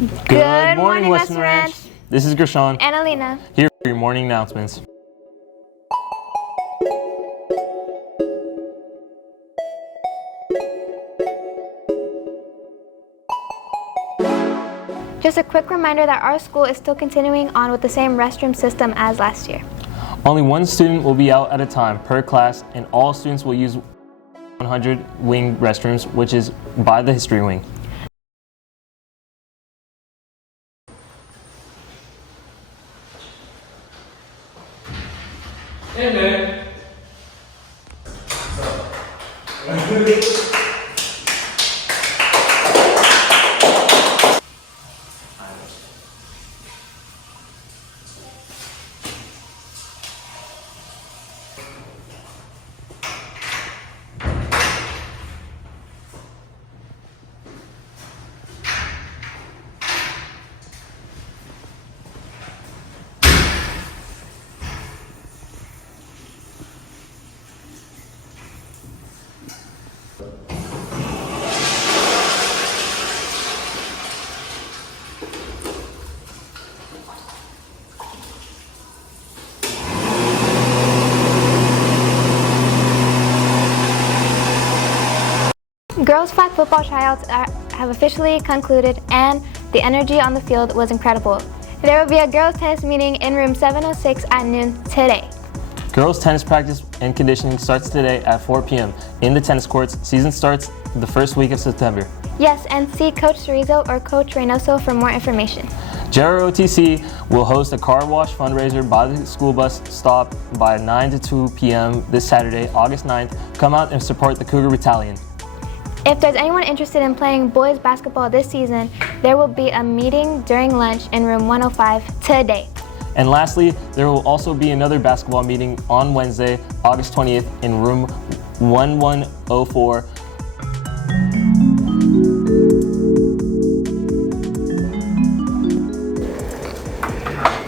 Good morning, Weston Ranch. This is Gershon And Alina. here for your morning announcements. Just a quick reminder that our school is still continuing on with the same restroom system as last year. Only one student will be out at a time per class, and all students will use 100 wing restrooms, which is by the history wing. Hey man. Girls flag football tryouts have officially concluded, and the energy on the field was incredible. There will be a girls tennis meeting in room 706 at noon today. Girls tennis practice and conditioning starts today at 4 p.m. in the tennis courts. Season starts the first week of September. Yes, and see Coach Cerrizo or Coach Reynoso for more information. JROTC will host a car wash fundraiser by the school bus stop by 9 to 2 p.m. this Saturday, August 9th. Come out and support the Cougar Battalion. If there's anyone interested in playing boys basketball this season, there will be a meeting during lunch in room 105 today. And lastly, there will also be another basketball meeting on Wednesday, August 20th in room 1104.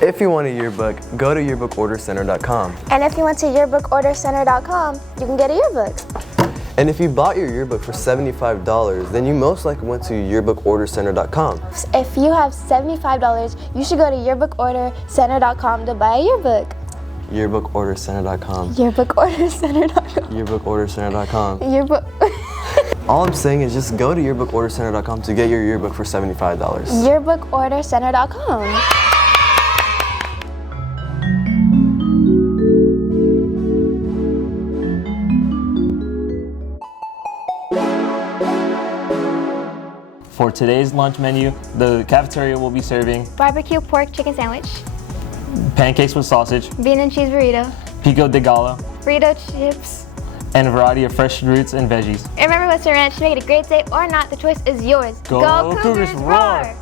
If you want a yearbook, go to yearbookordercenter.com. And if you went to yearbookordercenter.com, you can get a yearbook. And if you bought your yearbook for $75, then you most likely went to yearbookordercenter.com. If you have $75, you should go to yearbookordercenter.com to buy a yearbook. Yearbookordercenter.com. Yearbookordercenter.com. Yearbookordercenter.com. Yearbook. All I'm saying is just go to yearbookordercenter.com to get your yearbook for $75. Yearbookordercenter.com. For today's lunch menu, the cafeteria will be serving Barbecue pork chicken sandwich, pancakes with sausage, bean and cheese burrito, pico de gallo, burrito chips. and a variety of fresh fruits and veggies. Remember, Weston Ranch, make it a great day or not, the choice is yours. Go Cougars, roar!